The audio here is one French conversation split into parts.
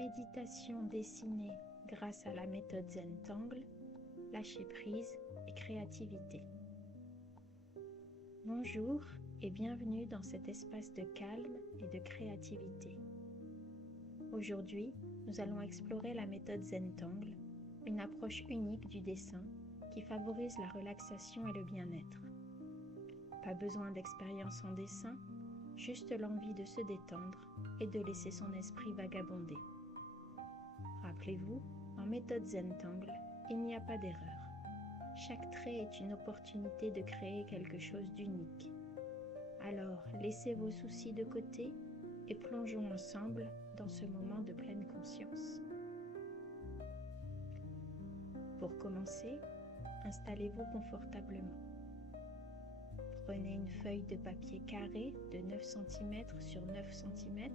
méditation dessinée grâce à la méthode Zentangle, lâcher prise et créativité. Bonjour et bienvenue dans cet espace de calme et de créativité. Aujourd'hui, nous allons explorer la méthode Zentangle, une approche unique du dessin qui favorise la relaxation et le bien-être. Pas besoin d'expérience en dessin, juste l'envie de se détendre et de laisser son esprit vagabonder. Rappelez-vous, en méthode Zentangle, il n'y a pas d'erreur. Chaque trait est une opportunité de créer quelque chose d'unique. Alors, laissez vos soucis de côté et plongeons ensemble dans ce moment de pleine conscience. Pour commencer, installez-vous confortablement. Prenez une feuille de papier carré de 9 cm sur 9 cm,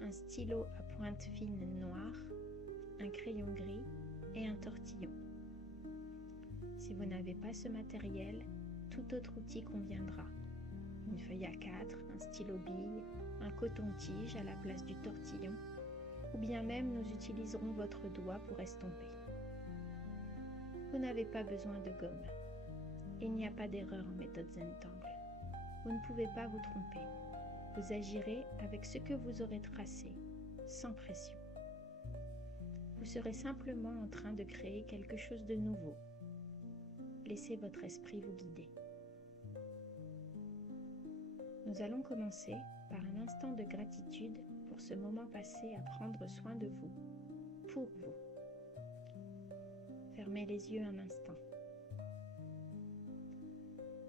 un stylo à pointe fine noire, un crayon gris et un tortillon. Si vous n'avez pas ce matériel, tout autre outil conviendra. Une feuille A4, un stylo bille, un coton-tige à la place du tortillon, ou bien même nous utiliserons votre doigt pour estomper. Vous n'avez pas besoin de gomme. Il n'y a pas d'erreur en méthode Zentangle. Vous ne pouvez pas vous tromper. Vous agirez avec ce que vous aurez tracé, sans pression. Vous serez simplement en train de créer quelque chose de nouveau. Laissez votre esprit vous guider. Nous allons commencer par un instant de gratitude pour ce moment passé à prendre soin de vous, pour vous. Fermez les yeux un instant.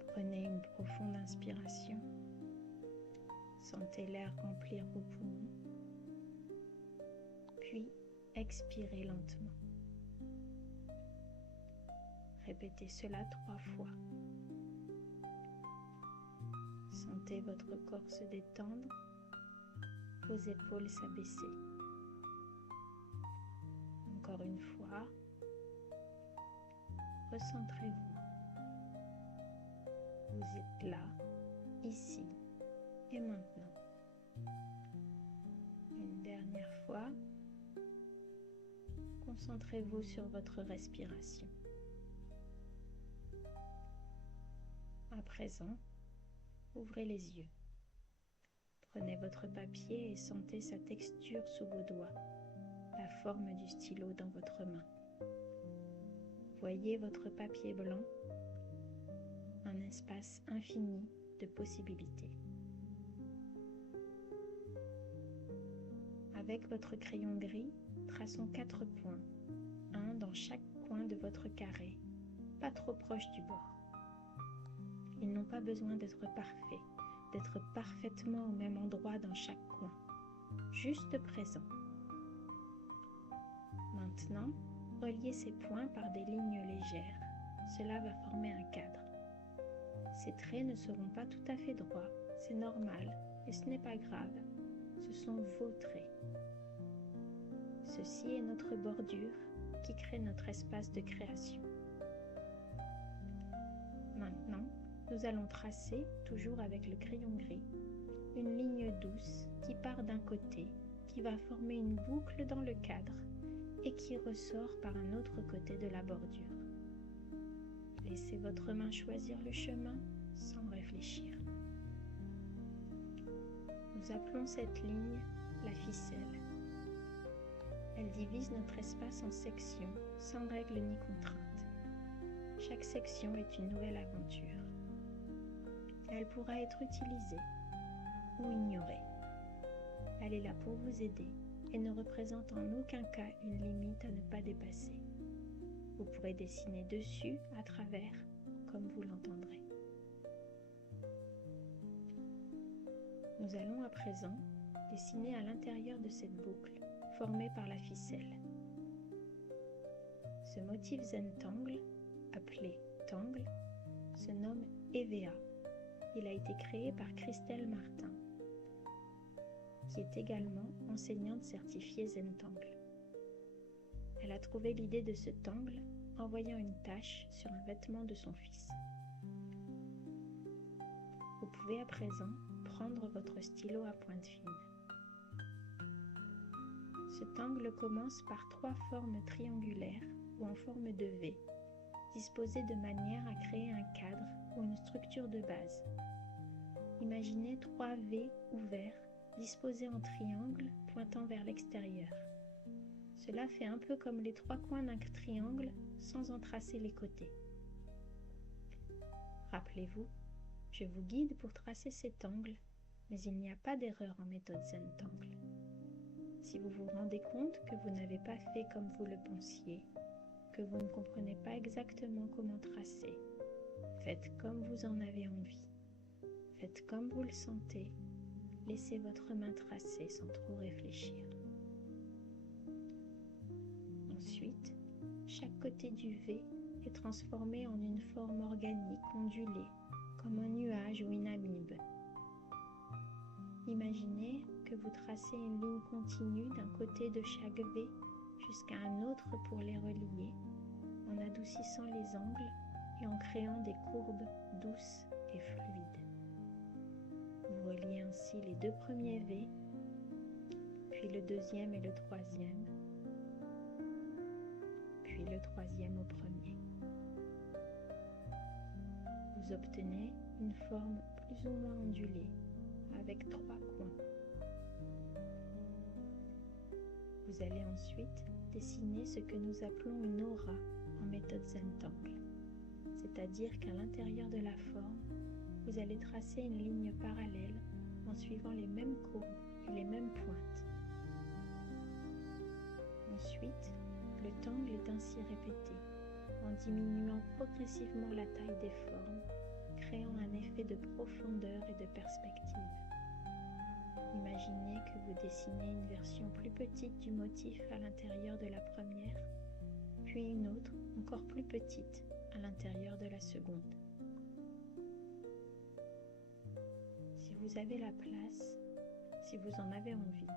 Prenez une profonde inspiration. Sentez l'air remplir vos poumons. Puis, expirez lentement. Répétez cela 3 fois. Sentez votre corps se détendre, vos épaules s'abaisser. Encore une fois, recentrez-vous. Vous êtes là, ici et maintenant. Une dernière fois, concentrez-vous sur votre respiration. À présent, ouvrez les yeux. Prenez votre papier et sentez sa texture sous vos doigts, la forme du stylo dans votre main. Voyez votre papier blanc, un espace infini de possibilités. Avec votre crayon gris, traçons 4 points, un dans chaque coin de votre carré, pas trop proche du bord. Ils n'ont pas besoin d'être parfaits, d'être parfaitement au même endroit dans chaque coin, juste présents. Maintenant, reliez ces points par des lignes légères. Cela va former un cadre. Ces traits ne seront pas tout à fait droits, c'est normal et ce n'est pas grave, ce sont vos traits. Ceci est notre bordure qui crée notre espace de création. Maintenant, nous allons tracer, toujours avec le crayon gris, une ligne douce qui part d'un côté, qui va former une boucle dans le cadre et qui ressort par un autre côté de la bordure. Laissez votre main choisir le chemin sans réfléchir. Nous appelons cette ligne la ficelle. Elle divise notre espace en sections, sans règles ni contraintes. Chaque section est une nouvelle aventure. Elle pourra être utilisée ou ignorée. Elle est là pour vous aider et ne représente en aucun cas une limite à ne pas dépasser. Vous pourrez dessiner dessus, à travers, comme vous l'entendrez. Nous allons à présent dessiner à l'intérieur de cette boucle, formée par la ficelle. Ce motif Zentangle, appelé tangle, se nomme EVA. Il a été créé par Christelle Martin, qui est également enseignante certifiée Zentangle. Elle a trouvé l'idée de ce tangle en voyant une tache sur un vêtement de son fils. Vous pouvez à présent prendre votre stylo à pointe fine. Cet angle commence par 3 formes triangulaires ou en forme de V, disposées de manière à créer un cadre ou une structure de base. Imaginez 3 V ouverts disposés en triangle pointant vers l'extérieur. Cela fait un peu comme les 3 coins d'un triangle sans en tracer les côtés. Rappelez-vous, je vous guide pour tracer cet angle, mais il n'y a pas d'erreur en méthode Zentangle. Si vous vous rendez compte que vous n'avez pas fait comme vous le pensiez, que vous ne comprenez pas exactement comment tracer, faites comme vous en avez envie. Faites comme vous le sentez. Laissez votre main tracer sans trop réfléchir. Ensuite, chaque côté du V est transformé en une forme organique ondulée, comme un nuage ou une amibe. Imaginez que vous tracez une ligne continue d'un côté de chaque V jusqu'à un autre pour les relier, en adoucissant les angles et en créant des courbes douces et fluides. Vous reliez ainsi les 2 premiers V, puis le deuxième et le troisième, puis le troisième au premier. Vous obtenez une forme plus ou moins ondulée, avec 3 coins. Vous allez ensuite dessiner ce que nous appelons une aura en méthode Zentangle, c'est-à-dire qu'à l'intérieur de la forme, vous allez tracer une ligne parallèle en suivant les mêmes courbes et les mêmes pointes. Ensuite, le tangle est ainsi répété, en diminuant progressivement la taille des formes, créant un effet de profondeur et de perspective. Imaginez que vous dessinez une version plus petite du motif à l'intérieur de la première, puis une autre encore plus petite à l'intérieur de la seconde. Si vous avez la place, si vous en avez envie,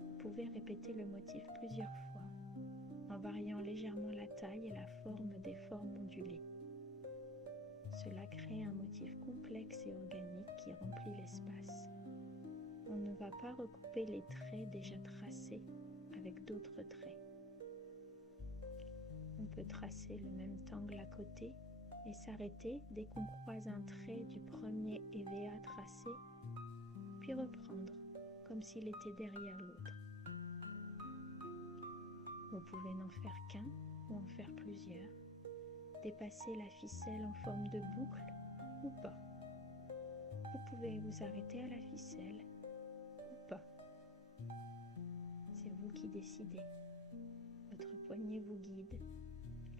vous pouvez répéter le motif plusieurs fois, en variant légèrement la taille et la forme des formes ondulées. Cela crée un motif complexe et organique qui remplit l'espace. On ne va pas recouper les traits déjà tracés avec d'autres traits. On peut tracer le même tangle à côté et s'arrêter dès qu'on croise un trait du premier EVA tracé, puis reprendre comme s'il était derrière l'autre. Vous pouvez n'en faire qu'un ou en faire plusieurs, dépasser la ficelle en forme de boucle ou pas. Vous pouvez vous arrêter à la ficelle ou pas. C'est vous qui décidez. Votre poignet vous guide.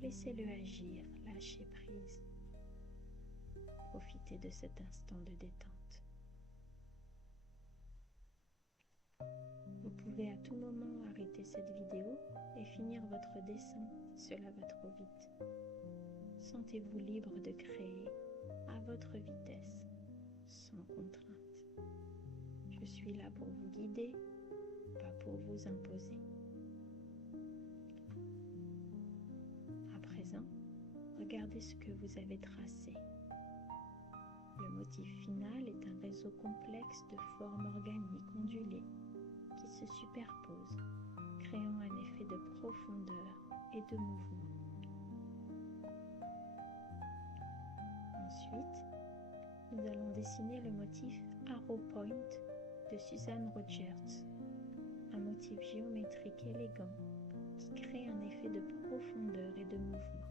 Laissez-le agir, lâchez prise. Profitez de cet instant de détente. Vous pouvez à tout moment arrêter cette vidéo et finir votre dessin si cela va trop vite. Sentez-vous libre de créer à votre vitesse, sans contrainte. Je suis là pour vous guider, pas pour vous imposer. À présent, regardez ce que vous avez tracé. Le motif final est un réseau complexe de formes organiques ondulées qui se superposent, créant un effet de profondeur et de mouvement. Ensuite, nous allons dessiner le motif Arrow Point de Susan Rogers, un motif géométrique élégant qui crée un effet de profondeur et de mouvement.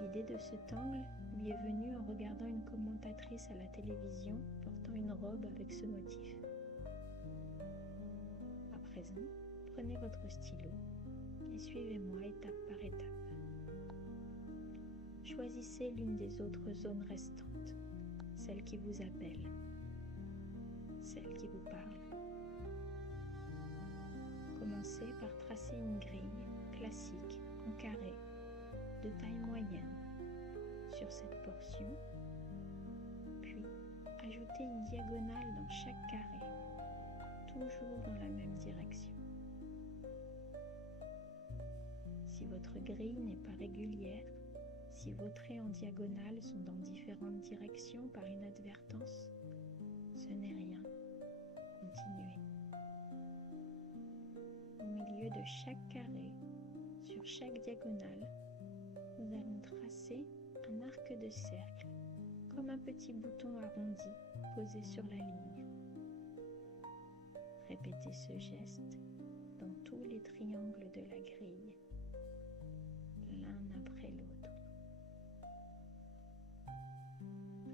L'idée de cet angle lui est venue en regardant une commentatrice à la télévision portant une robe avec ce motif. À présent, prenez votre stylo et suivez-moi étape par étape. Choisissez l'une des autres zones restantes, celle qui vous appelle, celle qui vous parle. Commencez par tracer une grille classique en carré de taille moyenne sur cette portion, puis ajoutez une diagonale dans chaque carré, toujours dans la même direction. Si votre grille n'est pas régulière, si vos traits en diagonale sont dans différentes directions par inadvertance, ce n'est rien. Continuez. milieu de chaque carré, sur chaque diagonale, nous allons tracer un arc de cercle, comme un petit bouton arrondi posé sur la ligne. Répétez ce geste dans tous les triangles de la grille, l'un après l'autre.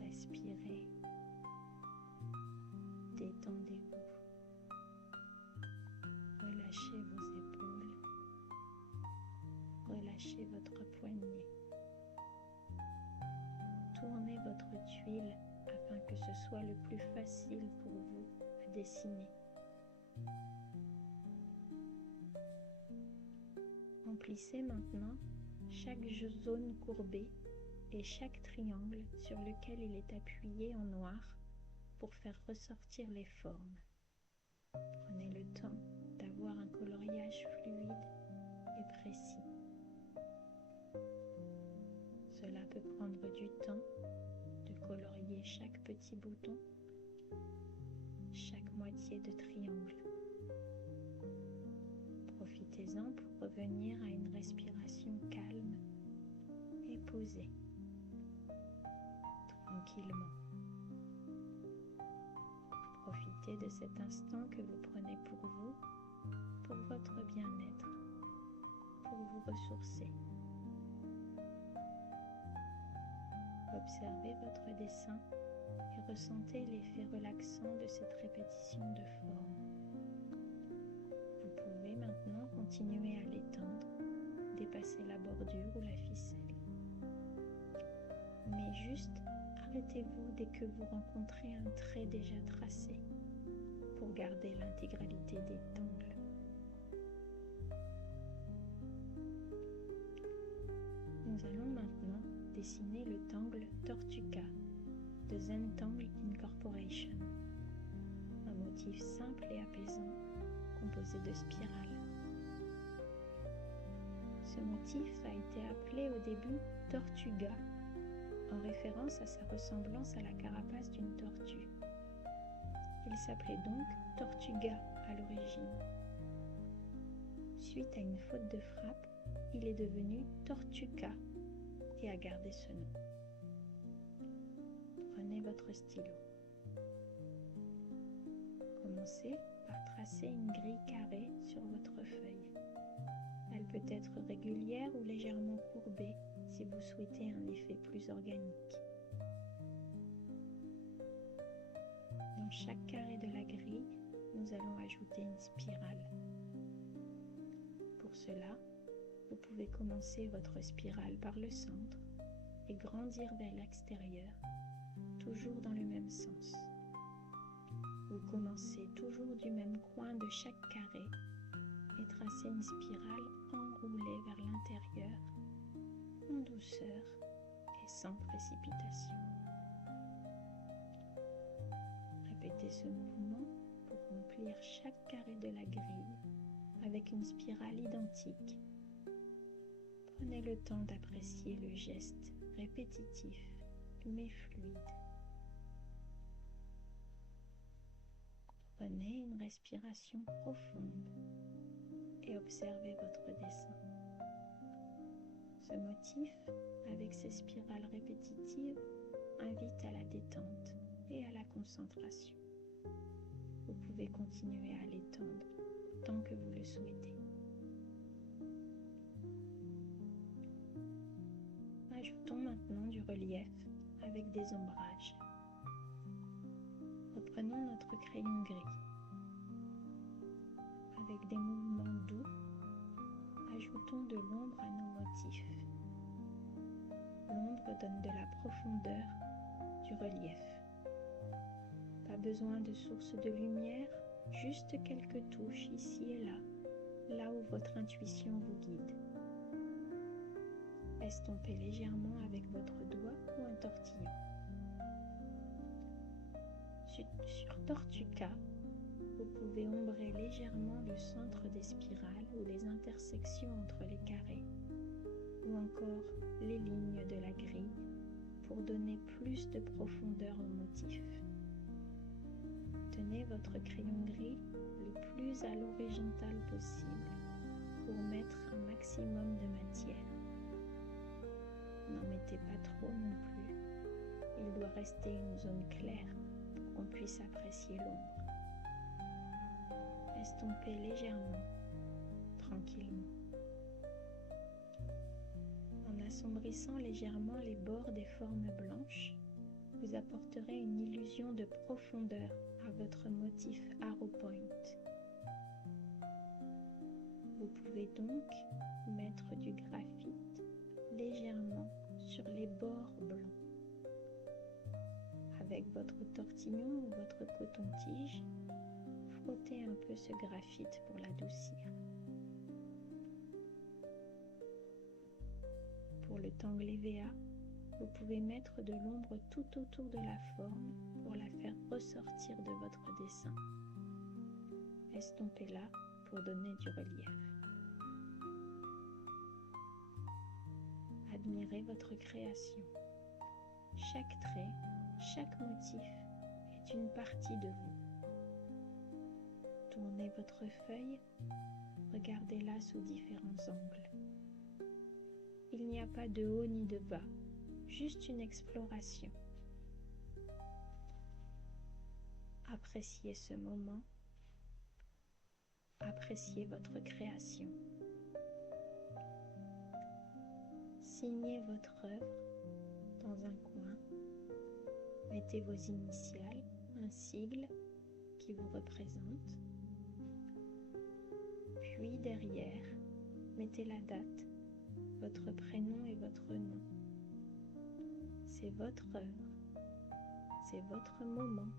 Respirez, détendez-vous, relâchez vos épaules, relâchez votre poignet. Tournez votre tuile afin que ce soit le plus facile pour vous à dessiner. Remplissez maintenant chaque zone courbée et chaque triangle sur lequel il est appuyé en noir pour faire ressortir les formes. Prenez le temps d'avoir un coloriage fluide et précis. Cela peut prendre du temps de colorier chaque petit bouton, chaque moitié de triangle. Profitez-en pour revenir à une respiration calme et posée, tranquillement. Profitez de cet instant que vous prenez pour vous, pour votre bien-être, pour vous ressourcer. Observez votre dessin et ressentez l'effet relaxant de cette répétition de formes. Vous pouvez maintenant continuer à l'étendre, dépasser la bordure ou la ficelle. Mais juste arrêtez-vous dès que vous rencontrez un trait déjà tracé pour garder l'intégralité des tangles. Nous allons maintenant dessiner le tangle Tortuga de Zentangle Incorporation, un motif simple et apaisant composé de spirales. Ce motif a été appelé au début Tortuga en référence à sa ressemblance à la carapace d'une tortue. Il s'appelait donc Tortuga à l'origine. Suite à une faute de frappe, il est devenu Tortuga et a gardé ce nom. Prenez votre stylo. Commencez par tracer une grille carrée sur votre feuille. Elle peut être régulière ou légèrement courbée si vous souhaitez un effet plus organique. Dans chaque carré de la grille, nous allons ajouter une spirale. Pour cela, vous pouvez commencer votre spirale par le centre et grandir vers l'extérieur, toujours dans le même sens. Vous commencez toujours du même coin de chaque carré et tracez une spirale enroulée vers l'intérieur, en douceur et sans précipitation. Répétez ce mouvement pour remplir chaque carré de la grille avec une spirale identique. Prenez le temps d'apprécier le geste répétitif mais fluide. Prenez une respiration profonde et observez votre dessin. Ce motif, avec ses spirales répétitives, invite à la détente et à la concentration. Vous pouvez continuer à l'étendre tant que vous le souhaitez. Ajoutons maintenant du relief avec des ombrages. Reprenons notre crayon gris. Avec des mouvements doux, ajoutons de l'ombre à nos motifs. L'ombre donne de la profondeur, du relief. Pas besoin de source de lumière, juste quelques touches ici et là, là où votre intuition vous guide. Estompez légèrement avec votre doigt ou un tortillon. Sur Tortuga, vous pouvez ombrer légèrement le centre des spirales ou les intersections entre les carrés, ou encore les lignes de la grille pour donner plus de profondeur au motif. Tenez votre crayon gris le plus à l'horizontale possible pour mettre un maximum de matière. N'en mettez pas trop non plus. Il doit rester une zone claire pour qu'on puisse apprécier l'ombre. Estompez légèrement, tranquillement. En assombrissant légèrement les bords des formes blanches, vous apporterez une illusion de profondeur à votre motif Arrow Point. Vous pouvez donc mettre du graphite légèrement sur les bords blancs. Avec votre tortillon ou votre coton-tige, frottez un peu ce graphite pour l'adoucir. Pour le tangle EVA, vous pouvez mettre de l'ombre tout autour de la forme pour la faire ressortir de votre dessin. Estompez-la pour donner du relief. Admirez votre création. Chaque trait, chaque motif est une partie de vous. Tournez votre feuille, regardez-la sous différents angles. Il n'y a pas de haut ni de bas, juste une exploration. Appréciez ce moment, appréciez votre création. Signez votre œuvre dans un coin, mettez vos initiales, un sigle qui vous représente, puis derrière, mettez la date, votre prénom et votre nom. C'est votre œuvre, c'est votre moment,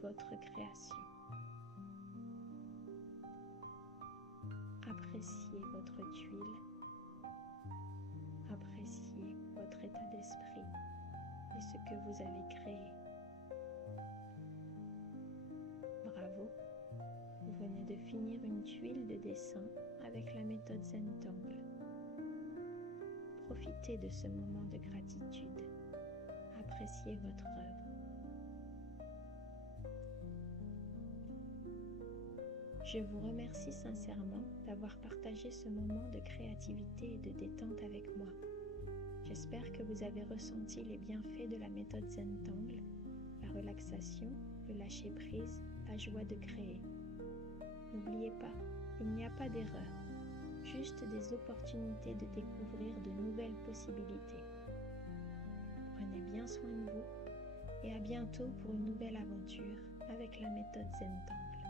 votre création. Appréciez votre tuile, appréciez votre état d'esprit et ce que vous avez créé. Bravo, vous venez de finir une tuile de dessin avec la méthode Zentangle. Profitez de ce moment de gratitude. Appréciez votre œuvre. Je vous remercie sincèrement d'avoir partagé ce moment de créativité et de détente avec moi. J'espère que vous avez ressenti les bienfaits de la méthode Zentangle, la relaxation, le lâcher-prise, la joie de créer. N'oubliez pas, il n'y a pas d'erreur, juste des opportunités de découvrir de nouvelles possibilités. Prenez bien soin de vous et à bientôt pour une nouvelle aventure avec la méthode Zentangle.